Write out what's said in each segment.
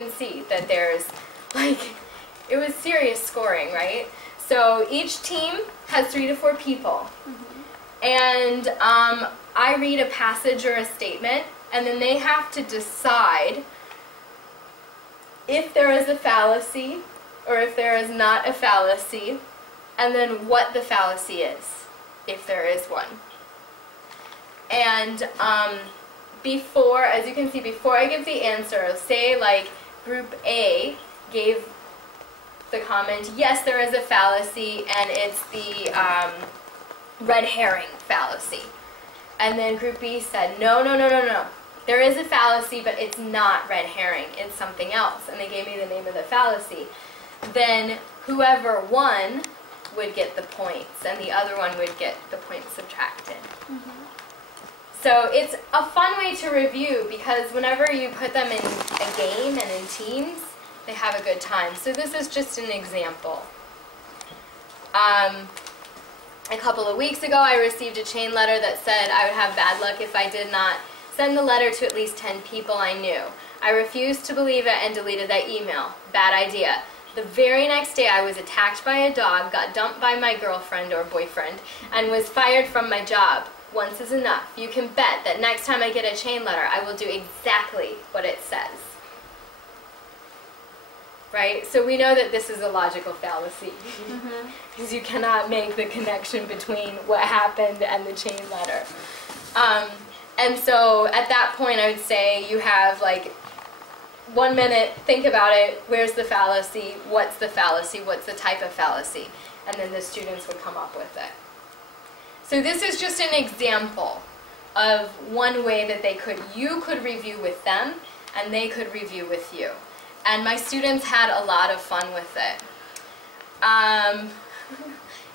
You can see that there's, like, it was serious scoring, right? So each team has 3 to 4 people. And I read a passage or a statement, and then they have to decide if there is a fallacy or if there is not a fallacy, and then what the fallacy is, if there is one. And before, as you can see, before I give the answer, say like Group A gave the comment, yes, there is a fallacy, and it's the red herring fallacy. And then Group B said, no, no, no, no, no. There is a fallacy, but it's not red herring. It's something else. And they gave me the name of the fallacy. Then whoever won would get the points, and the other one would get the points subtracted. So it's a fun way to review, because whenever you put them in a game and in teams, they have a good time. So this is just an example. A couple of weeks ago, I received a chain letter that said I would have bad luck if I did not send the letter to at least 10 people I knew. I refused to believe it and deleted that email. Bad idea. The very next day, I was attacked by a dog, got dumped by my girlfriend or boyfriend, and was fired from my job. Once is enough. You can bet that next time I get a chain letter, I will do exactly what it says. Right? So we know that this is a logical fallacy, because you cannot make the connection between what happened and the chain letter. And so at that point, I would say you have like 1 minute, think about it, where's the fallacy, what's the type of fallacy, and then the students would come up with it. So this is just an example of one way that you could review with them, and they could review with you. And my students had a lot of fun with it.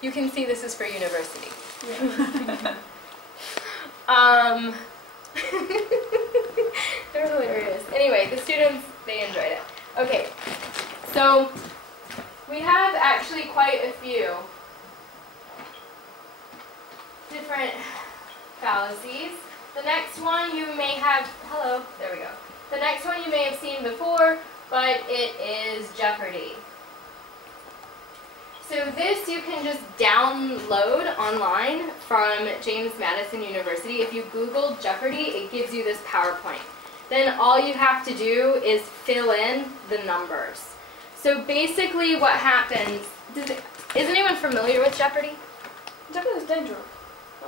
You can see this is for university. They're hilarious. Anyway, the students, they enjoyed it. Okay, so we have actually quite a few different fallacies. The next one you may have, hello, there we go. The next one you may have seen before, but it is Jeopardy. So this you can just download online from James Madison University. If you Google Jeopardy, it gives you this PowerPoint. Then all you have to do is fill in the numbers. So basically what happens, is anyone familiar with Jeopardy? Jeopardy is danger. No?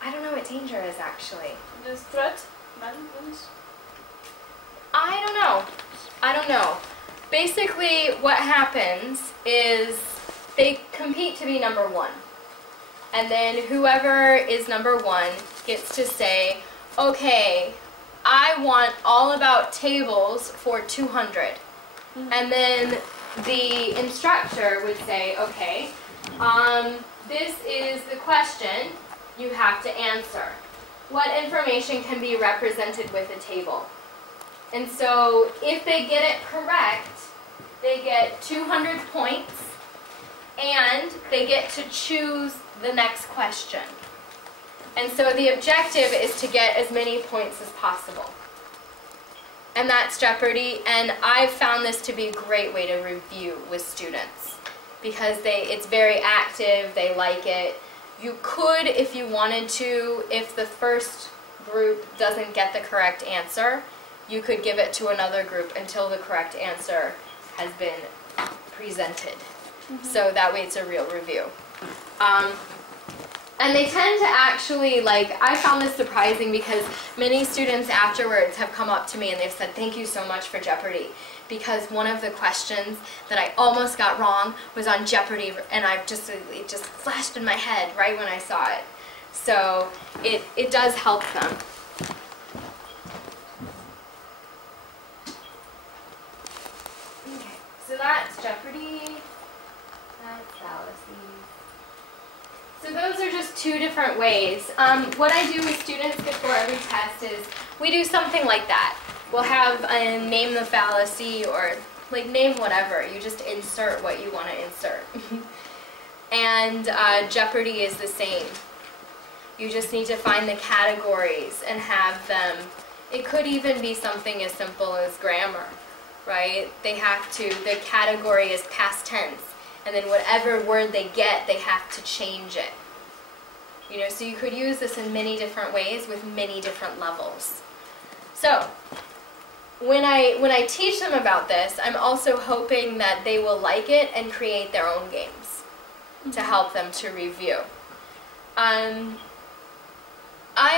I don't know what danger is actually. There's threat, madness. I don't know. I don't know. Basically what happens is they compete to be number 1. And then whoever is number 1 gets to say, okay, I want all about tables for 200. And then the instructor would say, okay, this is the question you have to answer. What information can be represented with a table? And so if they get it correct, they get 200 points, and they get to choose the next question. And so the objective is to get as many points as possible. And that's Jeopardy, and I've found this to be a great way to review with students, because it's very active, they like it. You could, if you wanted to, if the first group doesn't get the correct answer, you could give it to another group until the correct answer has been presented. So that way it's a real review. And they tend to actually, like, I found this surprising because many students afterwards have come up to me and they've said, thank you so much for Jeopardy. Because one of the questions that I almost got wrong was on Jeopardy, and it just flashed in my head right when I saw it. So it does help them. Okay, so that's Jeopardy. That's fallacies. So those are just 2 different ways. What I do with students before every test is we do something like that. We'll have name the fallacy, or like name whatever. You just insert what you want to insert. And Jeopardy is the same. You just need to find the categories and have them. It could even be something as simple as grammar. right? They have to, the category is past tense, and then whatever word they get, they have to change it. You know, so you could use this in many different ways with many different levels. So, when I teach them about this, I'm also hoping that they will like it and create their own games to help them to review. I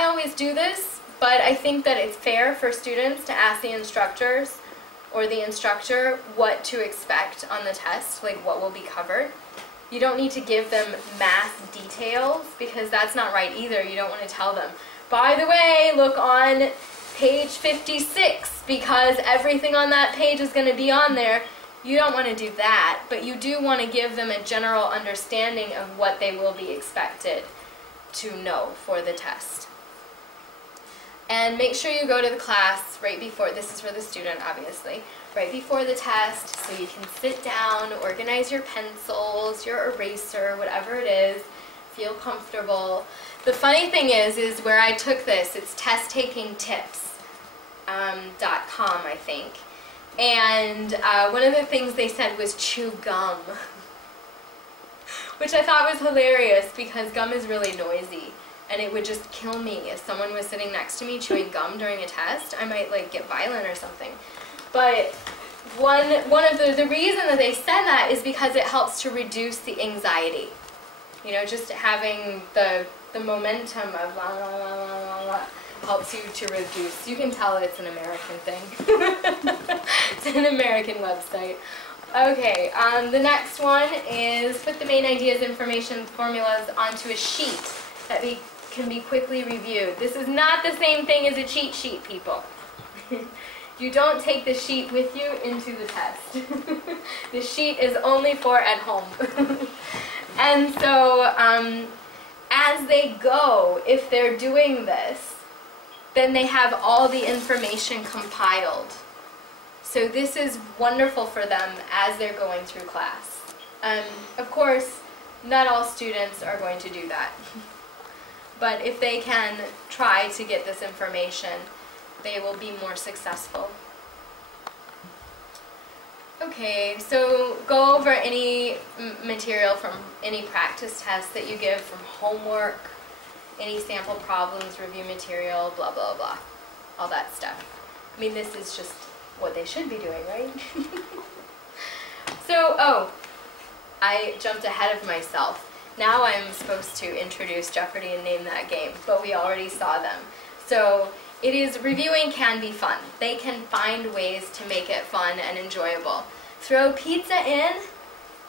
always do this, but I think that it's fair for students to ask the instructors or the instructor what to expect on the test, like what will be covered. You don't need to give them mass details because that's not right either. You don't want to tell them, by the way, look on page 56 because everything on that page is going to be on there. You don't want to do that, but you do want to give them a general understanding of what they will be expected to know for the test. And make sure you go to the class right before, this is for the student obviously, right before the test so you can sit down, organize your pencils, your eraser, whatever it is, feel comfortable. The funny thing is where I took this, it's Test-Taking.com, I think. And one of the things they said was chew gum, which I thought was hilarious because gum is really noisy. And it would just kill me if someone was sitting next to me chewing gum during a test. I might like get violent or something. But one of the reason that they said that is because it helps to reduce the anxiety. You know, just having the momentum of la, la, la, la, la, la, helps you to reduce. You can tell it's an American thing. It's an American website. Okay, the next one is put the main ideas, information, formulas onto a sheet that can be quickly reviewed. This is not the same thing as a cheat sheet, people. You don't take the sheet with you into the test. The sheet is only for at home. And so, as they go, if they're doing this, then they have all the information compiled. So this is wonderful for them as they're going through class. Of course, not all students are going to do that. But if they can try to get this information, they will be more successful. Okay, so go over any material from any practice test that you give, from homework, any sample problems, review material, blah, blah, blah. All that stuff. I mean, this is just what they should be doing, right? So, oh, I jumped ahead of myself. Now I'm supposed to introduce Jeopardy and name that game, but we already saw them. So it is, reviewing can be fun. They can find ways to make it fun and enjoyable. Throw pizza in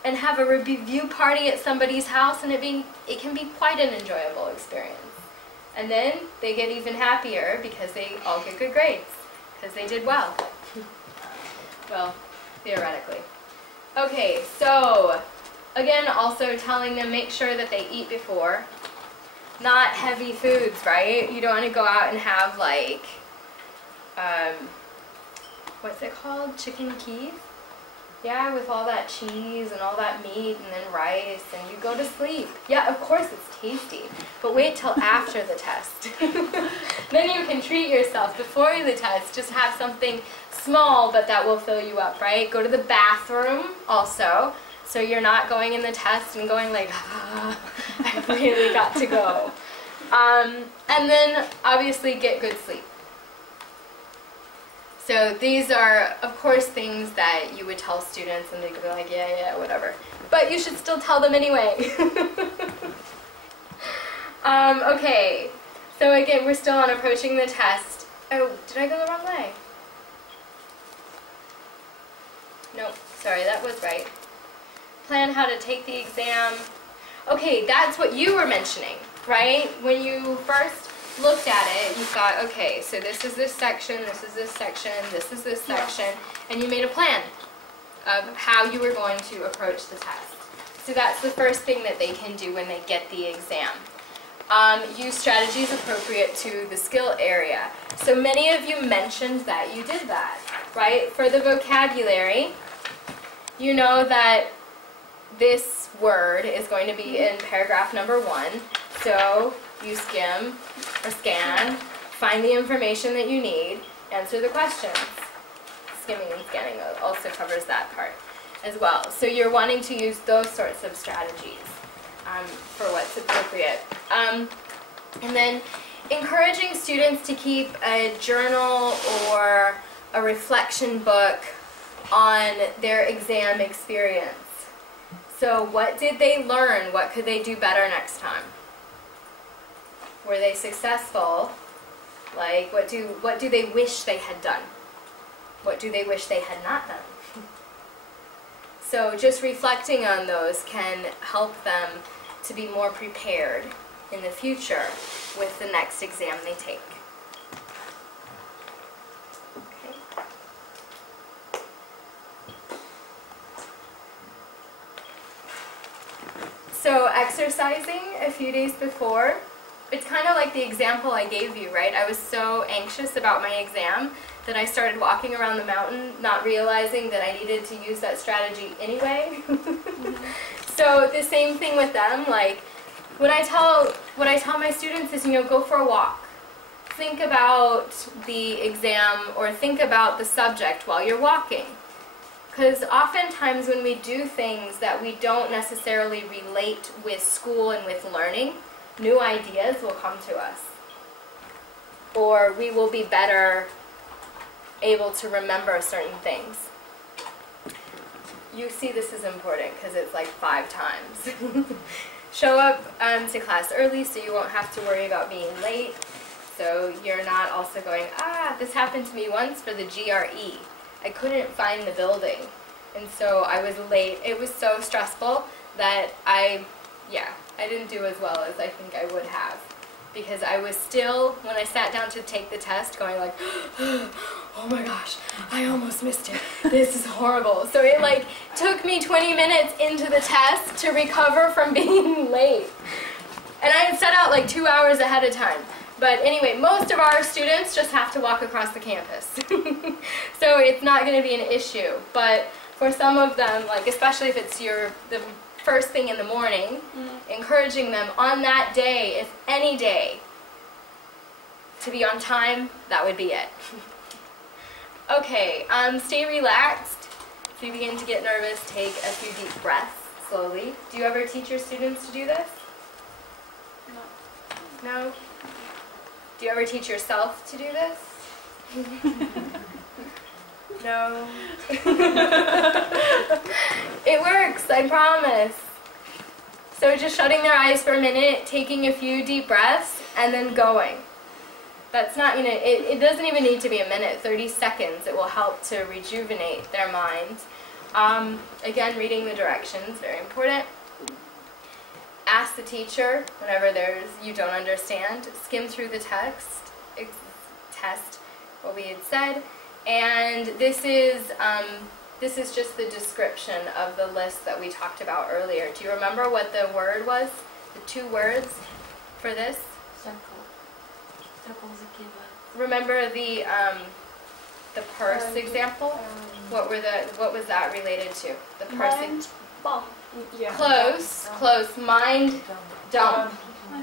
and have a review party at somebody's house and it can be quite an enjoyable experience. And then they get even happier because they all get good grades, because they did well. Well, theoretically. Okay, so again, also telling them make sure that they eat before. Not heavy foods, right? You don't want to go out and have like, what's it called? Chicken Kyiv? Yeah, with all that cheese and all that meat and then rice, and you go to sleep. Yeah, of course it's tasty, but wait till after the test. Then you can treat yourself. Before the test, just have something small, but that will fill you up, right? Go to the bathroom also, so you're not going in the test and going like, ah, I really got to go. And then obviously get good sleep. So these are, of course, things that you would tell students and they'd be like, yeah, yeah, whatever. But you should still tell them anyway. Okay, so again, we're still on approaching the test. Oh, did I go the wrong way? Nope, sorry, that was right. Plan how to take the exam. Okay, that's what you were mentioning, right? When you first looked at it, you thought, okay, so this is this section, this is this section, this is this section, and you made a plan of how you were going to approach the test. So that's the first thing that they can do when they get the exam. Use strategies appropriate to the skill area. So many of you mentioned that you did that, right? For the vocabulary, you know that this word is going to be in paragraph number 1. So you skim or scan, find the information that you need, answer the questions. skimming and scanning also covers that part as well. So you're wanting to use those sorts of strategies for what's appropriate. And then encouraging students to keep a journal or a reflection book on their exam experience. So what did they learn? What could they do better next time? Were they successful? Like, what do they wish they had done? What do they wish they had not done? So just reflecting on those can help them to be more prepared in the future with the next exam they take. Okay. So exercising a few days before, it's kind of like the example I gave you, right? I was so anxious about my exam that I started walking around the mountain, not realizing that I needed to use that strategy anyway. So the same thing with them, like what I tell my students is, go for a walk. Think about the exam or think about the subject while you're walking. Because oftentimes when we do things that we don't necessarily relate with school and with learning, new ideas will come to us. Or we will be better able to remember certain things. You see this is important because it's like 5 times. Show up to class early so you won't have to worry about being late. So you're not also going, this happened to me once for the GRE. I couldn't find the building. And so I was late. It was so stressful that I didn't do as well as I think I would have. Because I was still, when I sat down to take the test, going like, oh my gosh, I almost missed it. This is horrible. So it like took me 20 minutes into the test to recover from being late. And I had set out like 2 hours ahead of time. But anyway, most of our students just have to walk across the campus. So it's not going to be an issue. But for some of them, like especially if it's the first thing in the morning, encouraging them on that day, if any day, to be on time, that would be it. Okay, stay relaxed. If you begin to get nervous, take a few deep breaths slowly. Do you ever teach your students to do this? No. No? Do you ever teach yourself to do this? No. It works, I promise. So just shutting their eyes for a minute, taking a few deep breaths, and then going. That's not gonna, it doesn't even need to be a minute, 30 seconds. It will help to rejuvenate their minds. Again, reading the directions, very important. Ask the teacher whenever you don't understand. Skim through the text, test what we had said. And this is just the description of the list that we talked about earlier. Do you remember what the word was? The 2 words for this? Circle. Circle's a giver. Remember the purse example? What was that related to? The purse. Mind bump. Yeah. Close. Close. Mind dump.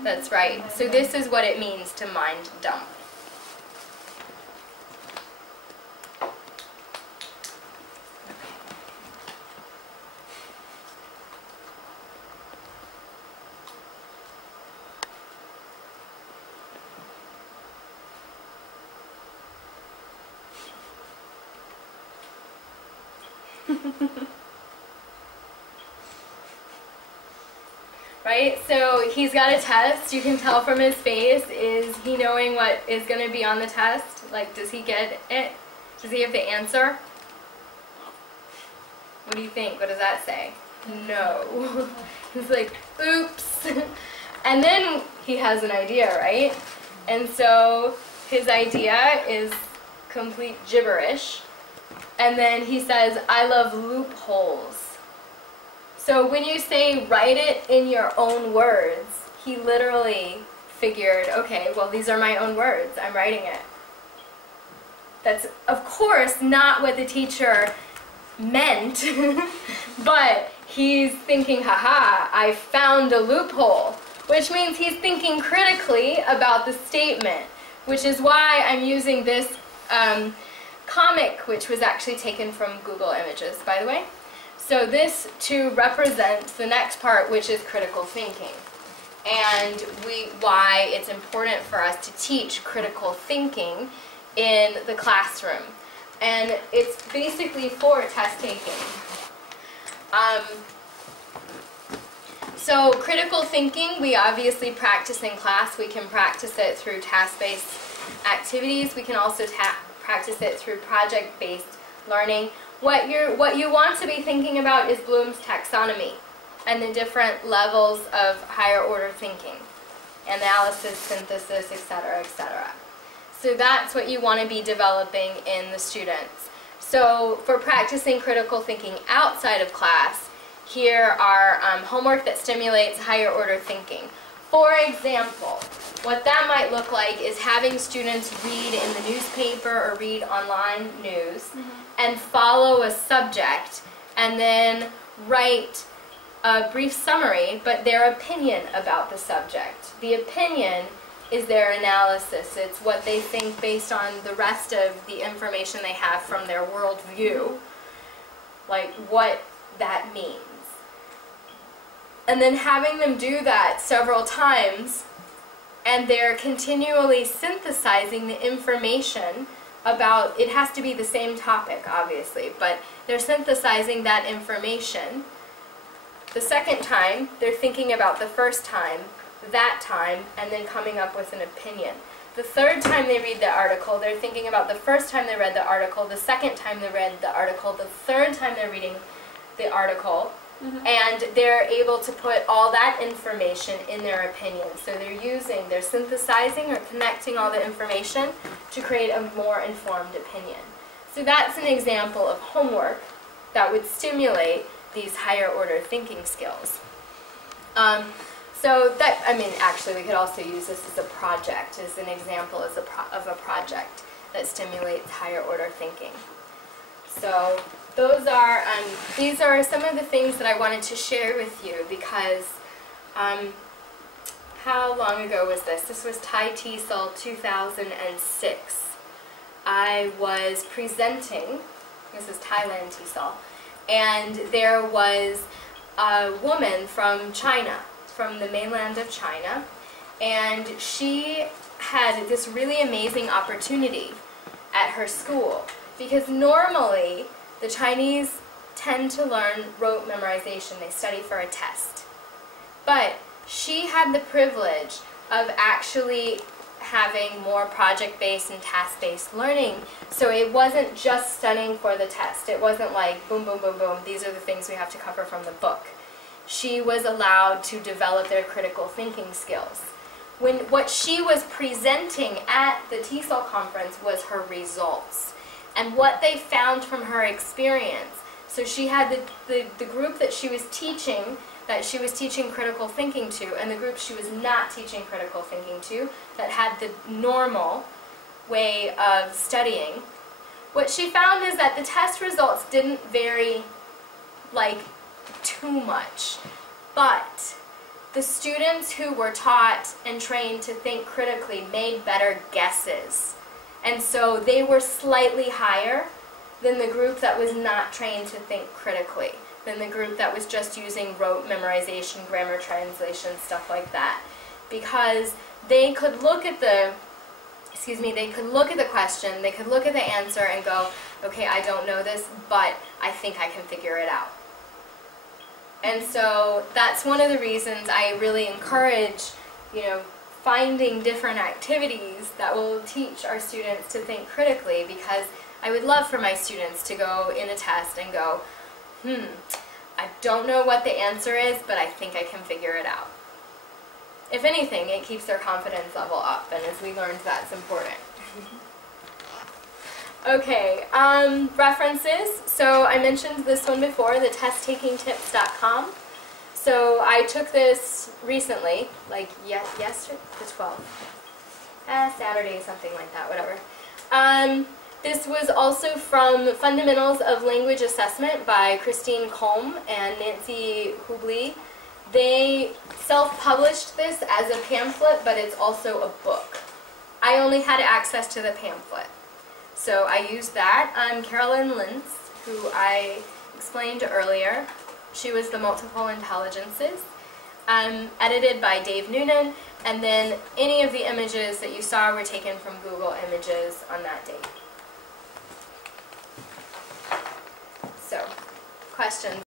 That's right. So this is what it means to mind dump. Right? So he's got a test. You can tell from his face. Is he knowing what is going to be on the test? Like, does he get it? Does he have the answer? What do you think? What does that say? No. He's like, oops. And then he has an idea, right? And so his idea is complete gibberish. And then he says, I love loopholes. So when you say write it in your own words, he literally figured, okay, well, these are my own words. I'm writing it. That's, of course, not what the teacher meant, but he's thinking, haha, I found a loophole, which means he's thinking critically about the statement, which is why I'm using this comic, which was actually taken from Google Images, by the way. So this too represents the next part, which is critical thinking, and why it's important for us to teach critical thinking in the classroom. And it's basically for test taking. So critical thinking, we obviously practice in class. We can practice it through task-based activities. We can also practice it through project-based learning. What you want to be thinking about is Bloom's taxonomy and the different levels of higher order thinking, analysis, synthesis, etc., etc. So that's what you want to be developing in the students. So for practicing critical thinking outside of class, here are homework that stimulates higher order thinking. For example, what that might look like is having students read in the newspaper or read online news and follow a subject and then write a brief summary, but their opinion about the subject. The opinion is their analysis. It's what they think based on the rest of the information they have from their worldview, like what that means. And then having them do that several times, and they're continually synthesizing the information about, it has to be the same topic, obviously, but they're synthesizing that information. The second time, they're thinking about the first time, that time, and then coming up with an opinion. The third time they read the article, they're thinking about the first time they read the article, the second time they read the article, the third time they're reading the article, and they're able to put all that information in their opinion. So they're synthesizing or connecting all the information to create a more informed opinion. So that's an example of homework that would stimulate these higher order thinking skills. So that, I mean, actually we could also use this as a project, as an example of a project that stimulates higher order thinking. So these are some of the things that I wanted to share with you because, how long ago was this? This was Thai TESOL 2006. I was presenting, this is Thailand TESOL, and there was a woman from China, from the mainland of China, and she had this really amazing opportunity at her school because normally the Chinese tend to learn rote memorization. They study for a test. But she had the privilege of actually having more project-based and task-based learning. So it wasn't just studying for the test. It wasn't like boom, boom, boom, boom, these are the things we have to cover from the book. She was allowed to develop their critical thinking skills. What she was presenting at the TESOL conference was her results and what they found from her experience. So she had the group that she was teaching critical thinking to, and the group she was not teaching critical thinking to, that had the normal way of studying. What she found is that the test results didn't vary like too much, but the students who were taught and trained to think critically made better guesses. And so they were slightly higher than the group that was not trained to think critically, than the group that was just using rote memorization, grammar translation, stuff like that. Because they could look at the, they could look at the question, they could look at the answer and go, okay, I don't know this, but I think I can figure it out. And so that's one of the reasons I really encourage, finding different activities that will teach our students to think critically, because I would love for my students to go in a test and go, I don't know what the answer is, but I think I can figure it out. If anything, it keeps their confidence level up, and as we learned, that's important. Okay, references. So I mentioned this one before, the testtakingtips.com. So I took this recently, like yesterday, the 12th, Saturday, something like that, whatever. This was also from Fundamentals of Language Assessment by Christine Colm and Nancy Hubley. They self-published this as a pamphlet, but it's also a book. I only had access to the pamphlet. So I used that. Carolyn Lintz, who I explained earlier, she was the multiple intelligences, edited by Dave Noonan, and then any of the images that you saw were taken from Google Images on that date. So, questions?